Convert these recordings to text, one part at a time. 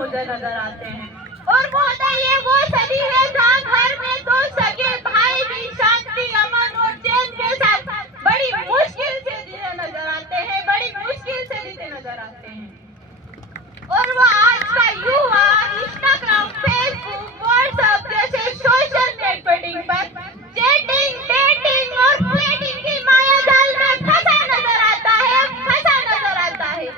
मुझे नजर आते हैं। और वो ये वो सदी है जहाँ घर में दो सगे भाई भी शांति अमन और चैन के साथ बड़ी मुश्किल से जीते नजर आते हैं, बड़ी मुश्किल से जीते नजर आते हैं। और वो आज का युवा इंस्टाग्राम, फेसबुक, व्हाट्सएप जैसे सोशल नेटवर्किंग पर चैटिंग, डेटिंग और फ्लर्टिंग की मायाजाल में फंसा नजर आता है, फंसा नजर आता है।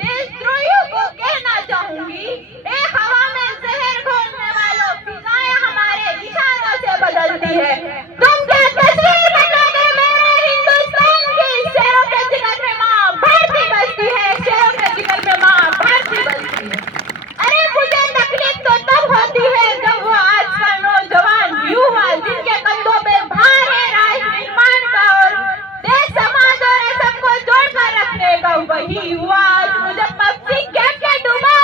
देशद्रोहियों को कहना चाहूंगी, ए हवा में जहर घोलने वालों, फिजाएं हमारे इशारों से बदलती है। तुम क्या तस्वीर बनोगे मेरे हिंदुस्तान की? शेरों के जिगर में माँ भारती बसती है, शेरों के जिगर में माँ भारती बसती है। अरे मुझे तकलीफ तो तब होती है जब वो आज का नौजवान युवा जिनके कंधों पे भार है राष्ट्र निर्माण का और देश समाज और सबको जोड़कर रखने का, वही युवा आज मुझे पबजी गेम में डूबा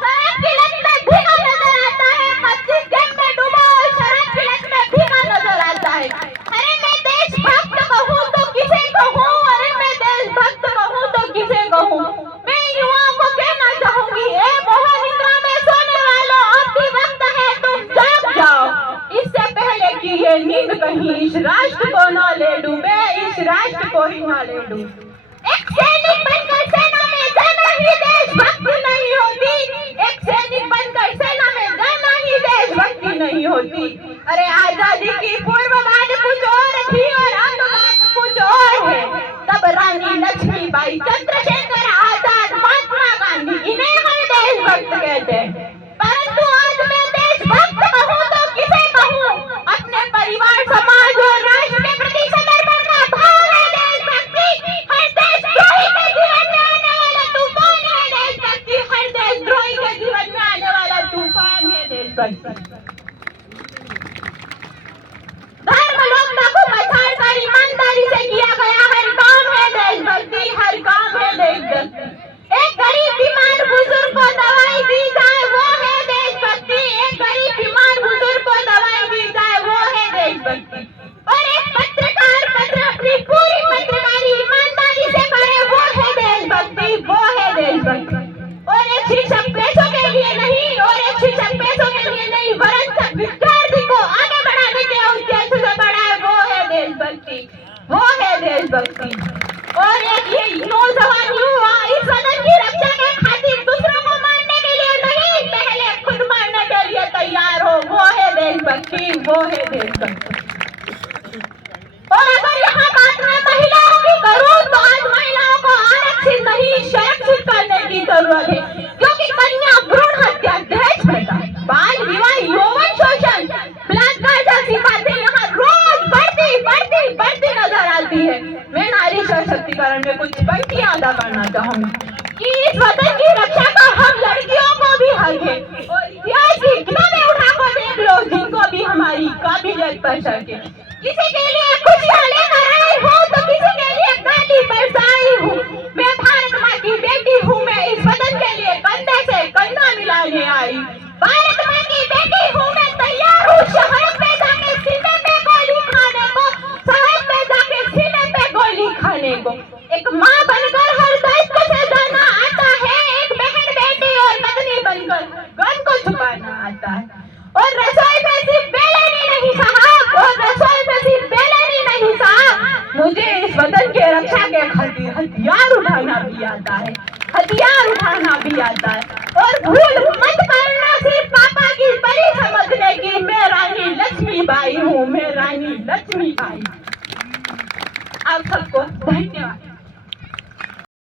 शराब की लत में भीगा नजर आता है, पबजी गेम में डूबा शराब की लत में भीगा नजर आता है। अरे मैं देशभक्त कहूँ तो किसे कहूँ, अरे मैं देशभक्त कहूँ तो किसे कहूँ? मैं युवाओं को कहना चाहूंगी, ए बहुत निद्रा में सोने वालों, अब भी वक्त है तुम जाग जाओ, इससे पहले कि ये नींद कहीं इस राष्ट्र को न ले डूबे, इस राष्ट्र को ही न ले डूबे। एक सैनिक बनकर सेना में जाना ही देशभक्ति नहीं होती, एक सैनिक बनकर सेना में जाना ही देशभक्ति नहीं होती। अरे आजादी की पूर्व बात कुछ और थी और अब बात कुछ और है। तब रानी लक्ष्मीबाई, चंद्रशेखर आजाद, महात्मा गांधी, इन्हें हम देशभक्त कहते हैं। परंतु आज मैं देशभक्त कहूँ तो किसे कहूँ? अपने परिवार, समाज और राष्ट्र के प्रति समर्पण का भाव है देशभक्ति। हर देशद्रोही के जीवन में आने वाला तूफान है देशभक्ति, हर देशद्रोही के जीवन में आने वाला तूफान है देशभक्ति। धर्म लोकता को पछाड़ कर ईमानदारी से किया गया हर काम है देशभक्ति, हर काम है देशभक्ति। एक गरीब बीमार बुजुर्ग को दवाई दी जाए वो है देशभक्ति, एक गरीब बीमार बुजुर्ग को दवाई दी जाए वो है देशभक्ति। और एक पत्रकार पत्र अपनी पूरी पत्रकारी ईमानदारी से करे वो है देशभक्ति, वो है देशभक्ति। और एक शिक्षक पैसों के लिए नहीं, और एक शिक्षक पैसों के लिए नहीं वरन विद्यार्थी को आगे बढ़ाने के उद्देश्य से बढ़ाए वो है देशभक्ति, वो है देशभक्ति। और एक ये नौजवान युवा इस वतन की रक्षा के खातिर दूसरों को मारने के लिए नहीं, पहले खुद मारने के लिए तैयार हो, वो है देशभक्ति, वो है देशभक्ति। और अगर यहाँ बात मैं महिलाओं की करूँ तो आज महिलाओं को आरक्षित नहीं सुरक्षित करने की जरूरत है, क्योंकि कन्या भ्रूण हत्या, दहेज प्रथा, बाल विवाह, यौन शोषण, बलात्कार जैसी बातें यहाँ रोज बढ़ती नजर आती है। मैं नारी सशक्तिकरण में कुछ पंक्तियां अदा करना चाहूंगी कि इस वतन की रक्षा का हम लड़कियों को भी हक है, और इतिहास की किताबें उठा कर देख लो जिनको भी हमारी काबिलियत पर शक है। किसी के लिए खुशियां लेकर आई हूँ तो किसी के लिए गाली बरसाई हूँ। मैं भारत माँ की बेटी हूँ, मैं इस वतन के लिए कंधे से कंधा मिलाने आई। भारत माँ की बेटी हूँ, मैं तैयार हूँ शहर पे जाके सीने पे गोली खाने को, शहर पे जाके सीने पे गोली खाने को। एक माँ बनकर हर दस्त से जाना आता है, एक बहन, बेटी और पत्नी बनकर गन को छुपाना आता है। और रसोई में सिर्फ बेलनी नहीं साहब, और रसोई में सिर्फ बेलनी नहीं साहब, मुझे इस वतन के रक्षा के खातिर हथियार उठाना भी आता है, हथियार उठाना भी आता है। और भूल मत करना सिर्फ पापा की परी समझने की, मैं रानी लक्ष्मीबाई हूँ, मैं रानी लक्ष्मीबाई। आप सबको धन्यवाद।